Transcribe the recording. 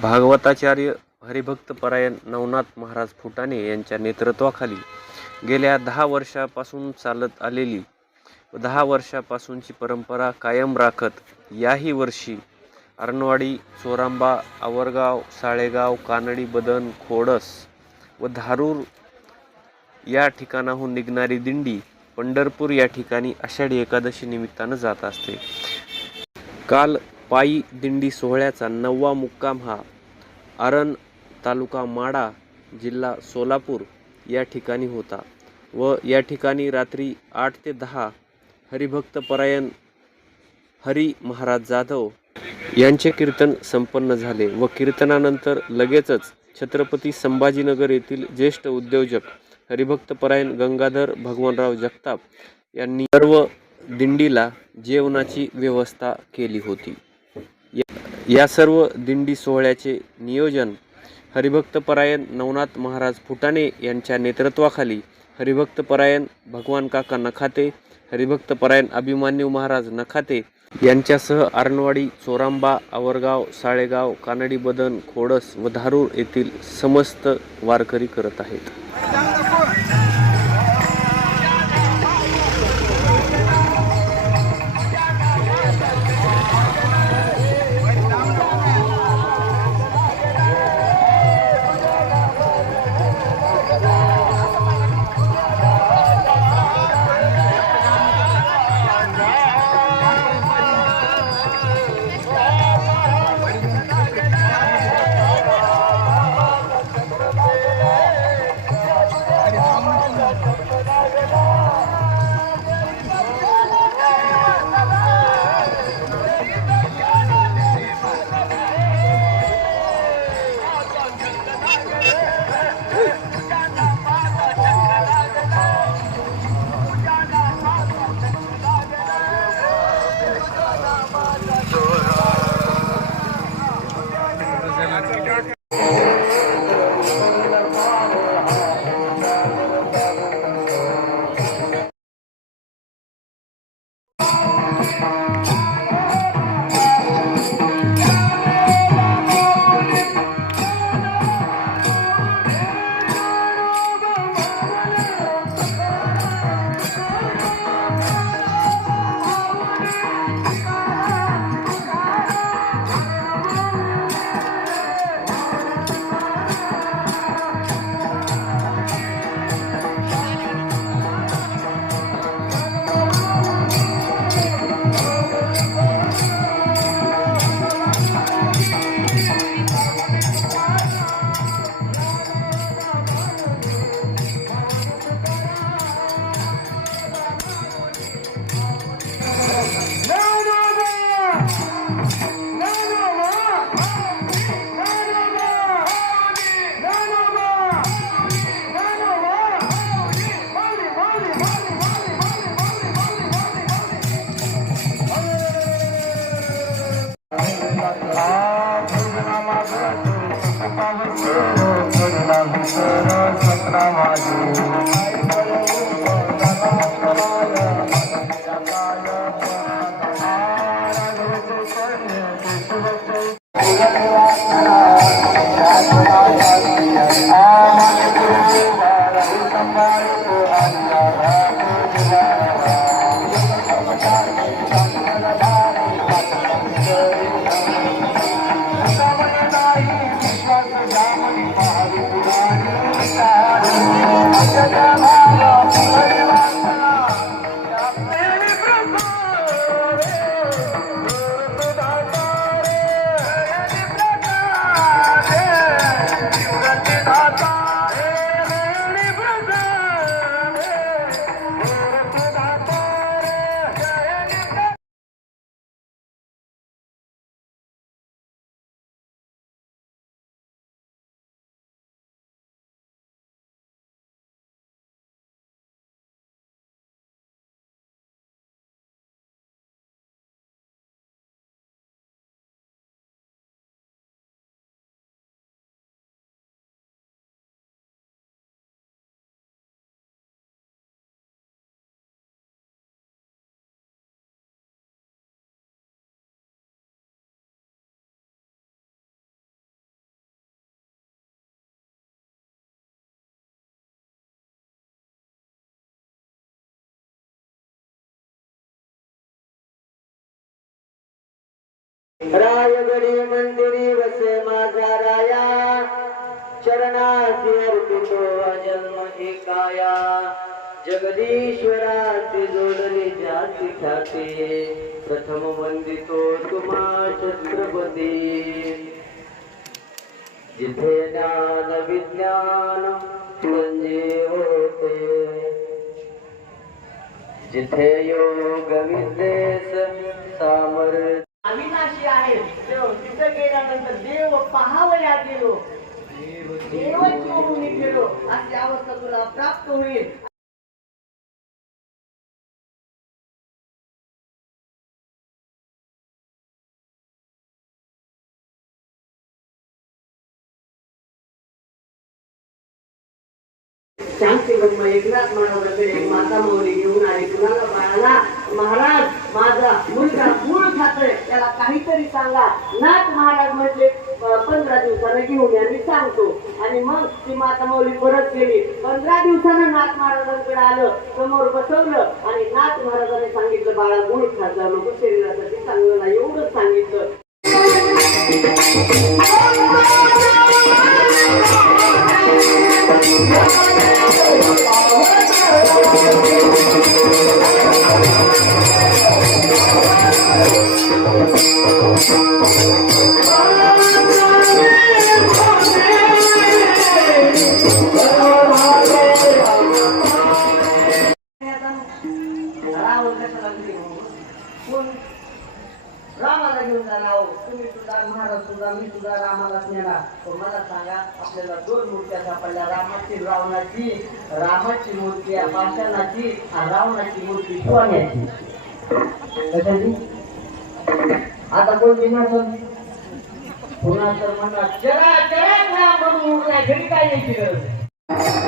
भागवताचार्य हरिभक्तपरायण नवनाथ महाराज फुटाणे यांच्या नेतृत्वाखाली गेल्या दहा वर्षापासून चालत आलेली व दहा वर्षापासूनची परंपरा कायम राखत याही वर्षी अरणवाडी चोरांबा आवरगाव साळेगाव कानडी बदन खोडस व धारूर या ठिकाणाहून निघणारी दिंडी पंढरपूर या ठिकाणी आषाढी एकादशी निमित्तानं जात असते. काल पायी दिंडी सोहळ्याचा नववा मुक्काम हा. आरण तालुका माडा जिल्हा सोलापूर या ठिकाणी होता व या ठिकाणी रात्री आठ ते दहा हरिभक्तपरायण हरी महाराज जाधव यांचे कीर्तन संपन्न झाले व कीर्तनानंतर लगेचच छत्रपती संभाजीनगर येथील ज्येष्ठ उद्योजक हरिभक्तपरायण गंगाधर भगवानराव जगताप यांनी सर्व दिंडीला जेवणाची व्यवस्था केली होती. या सर्व दिंडी सोहळ्याचे नियोजन हरिभक्तपरायण नवनाथ महाराज फुटाणे यांच्या नेतृत्वाखाली हरिभक्तपरायण भगवान काका नखाते हरिभक्तपरायण अभिमान्यू महाराज नखाते यांच्यासह आरणवाडी चोरांबा आवरगाव साळेगाव कानडी बदन खोडस व धारूर येथील समस्त वारकरी करत आहेत. रायगडी मंदिरी वसे माझा राया चरणासी अर्पितो जन्म काया जगदीश्वराची जोडली जाती ठाते प्रथम वंदितो तुम्हा छत्रपती। जिथे ज्ञान विज्ञान म्हणजे होते जिथे योग विद्येस सामर्थ्य अविनाशी आहे. देव तिथं गेल्यानंतर देव पहावया गेलो. देवच म्हणून मी गेलो अशी अवस्था तुला प्राप्त होईल. शांती ब्रह्म एकनाथ महाराजांकडे माता माऊली घेऊन आले. कुणाला बाळाला महाराज माझा मुलगा मूळ खातोय त्याला काहीतरी सांगा. नाथ महाराज म्हटले पंधरा दिवसानं घेऊन या मी सांगतो. आणि मग ती माता मौली परत गेली. पंधरा दिवसानं नाथ महाराजांकडे आलं समोर बसवलं आणि नाथ महाराजांनी सांगितलं बाळा मूळ खात नको शरीरासाठी चांगलं नाही एवढंच सांगितलं. तर मला सांगा आपल्याला दोन मूर्त्या सापडल्या. रामाची रावणाची रामाची मूर्ती पाषाणाची रावणाची मूर्ती सोन्याची कशाची? आता कोण घेणार पण पुन्हा तर म्हणणार चला चला म्हणून उरलाय घरी काय यायची गरज